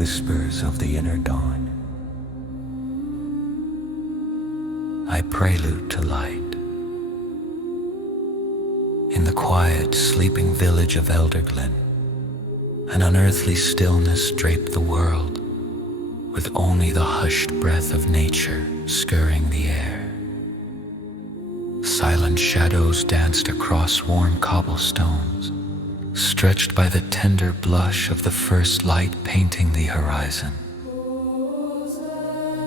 whispers of the inner dawn. I prelude to light. In the quiet, sleeping village of Elderglen, an unearthly stillness draped the world, with only the hushed breath of nature stirring the air. Silent shadows danced across warm cobblestones, stretched by the tender blush of the first light painting the horizon.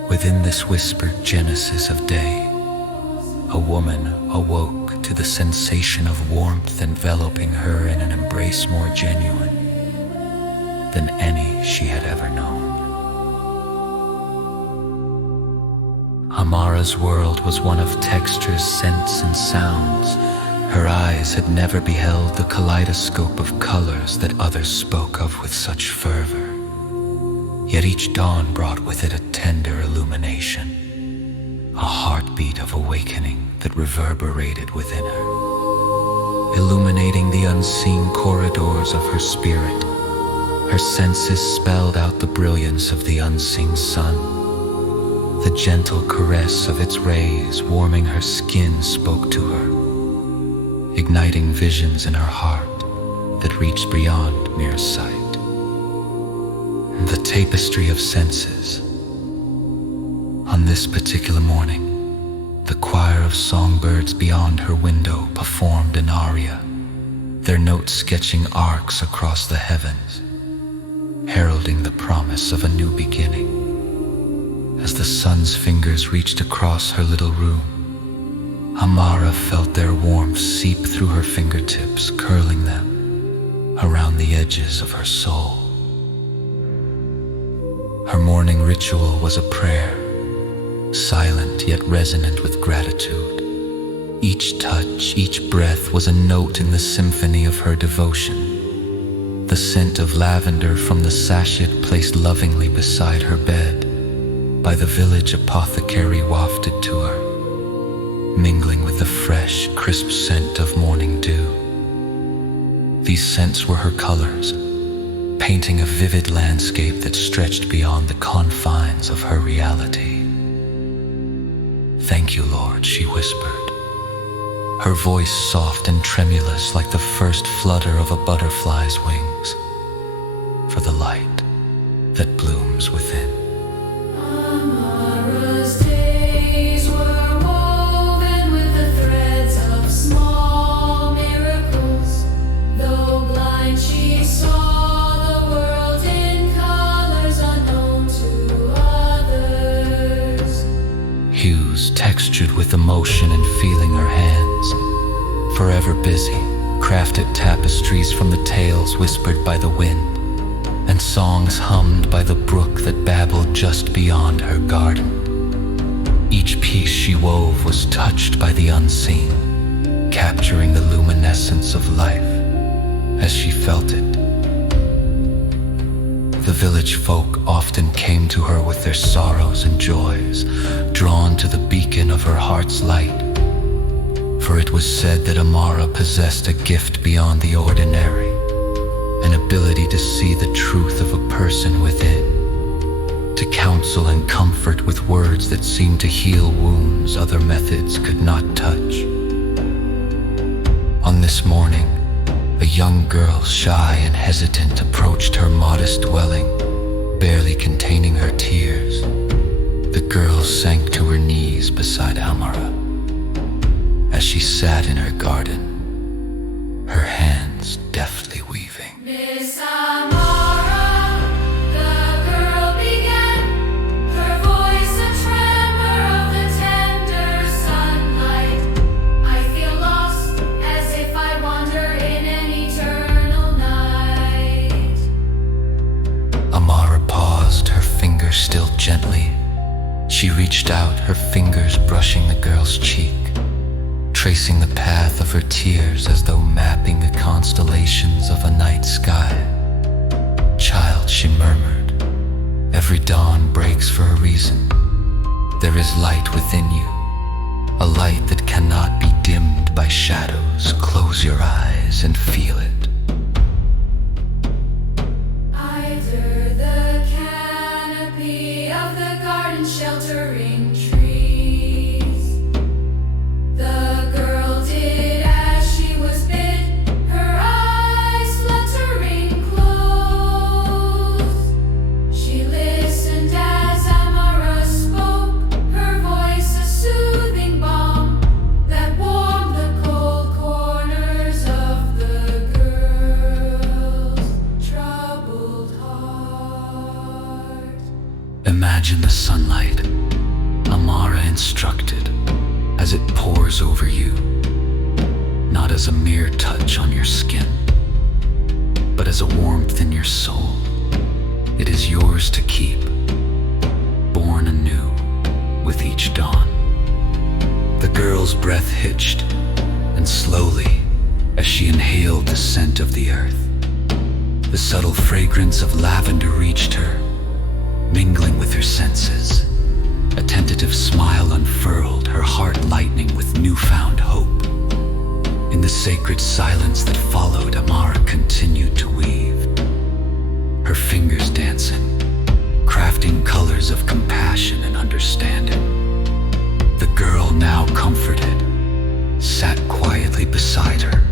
Within this whispered genesis of day, a woman awoke to the sensation of warmth enveloping her in an embrace more genuine than any she had ever known. Amara's world was one of textures, scents, and sounds. Her eyes had never beheld the kaleidoscope of colors that others spoke of with such fervor. Yet each dawn brought with it a tender illumination, a heartbeat of awakening that reverberated within her, illuminating the unseen corridors of her spirit. Her senses spelled out the brilliance of the unseen sun. The gentle caress of its rays warming her skin spoke to her, igniting visions in her heart that reached beyond mere sight. The tapestry of senses. On this particular morning, the choir of songbirds beyond her window performed an aria, their notes sketching arcs across the heavens, heralding the promise of a new beginning. As the sun's fingers reached across her little room, Amara felt their warmth seep through her fingertips, curling them around the edges of her soul. Her morning ritual was a prayer, silent yet resonant with gratitude. Each touch, each breath was a note in the symphony of her devotion. The scent of lavender from the sachet placed lovingly beside her bed by the village apothecary wafted to her, mingling with the fresh, crisp scent of morning dew. These scents were her colors, painting a vivid landscape that stretched beyond the confines of her reality. "Thank you, Lord," she whispered, her voice soft and tremulous like the first flutter of a butterfly's wings, for the light that blooms within. Amara's days were woven with the threads of small miracles. Though blind, she saw the world in colors unknown to others. Hues textured with emotion and feeling her hands, forever busy, crafted tapestries from the tales whispered by the wind, and songs hummed by the brook that babbled just beyond her garden. Each piece she wove was touched by the unseen, capturing the luminescence of life as she felt it. The village folk often came to her with their sorrows and joys, drawn to the beacon of her heart's light. For it was said that Amara possessed a gift beyond the ordinary, an ability to see the truth of a person within, to counsel and comfort with words that seemed to heal wounds other methods could not touch. On this morning, a young girl, shy and hesitant, approached her modest dwelling, barely containing her tears. The girl sank to her knees beside Amara. As she sat in her garden, her hands deftly weaving. Miss Amara, the girl began, her voice a tremor of the tender sunlight. I feel lost, as if I wander in an eternal night. Amara paused, her fingers still gently. She reached out, her fingers brushing the girl's cheek, tracing the path of her tears as though mapping the constellations of a night sky. "Child," she murmured, "every dawn breaks for a reason. There is light within you, a light that cannot be dimmed by shadows. Close your eyes and feel it." Either the Imagine the sunlight, Amara instructed, as it pours over you, not as a mere touch on your skin, but as a warmth in your soul. It is yours to keep, born anew with each dawn. The girl's breath hitched, and slowly, as she inhaled the scent of the earth, the subtle fragrance of lavender reached her, mingling with her senses. A tentative smile unfurled, her heart lightening with newfound hope. In the sacred silence that followed, Amara continued to weave, her fingers dancing, crafting colors of compassion and understanding. The girl, now comforted, sat quietly beside her,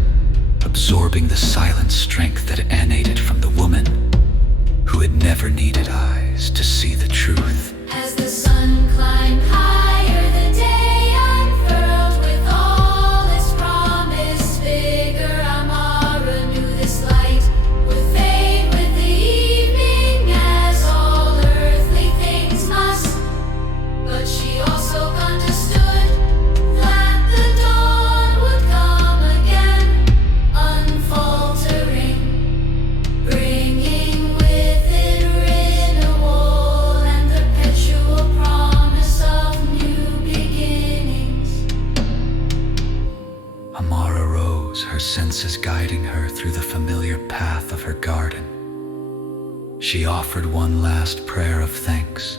absorbing the silent strength that emanated from the woman who had never needed eyes to see the truth. As the sun climbed higher, the day unfurled with all its promised vigor. Amara knew this light would fade with the evening, as all earthly things must. But she also understood that the dawn would come again, unfaltering, bringing with it renewal and the perpetual promise of new beginnings. Amara rose, her senses guiding her through the familiar path of her garden. She offered one last prayer of thanks,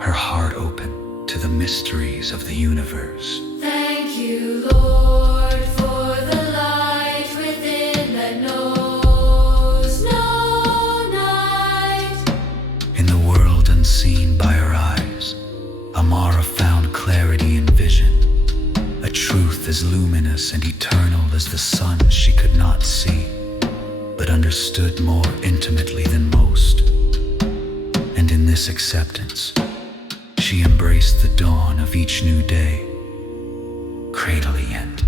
her heart open to the mysteries of the universe. Thank you, Lord, for the light within that knows no night. In the world unseen by her eyes, Amara found clarity in vision, a truth as luminous and eternal as the sun she could not see, but understood more intimately than most. And in this acceptance, she embraced the dawn of each new day, cradling it.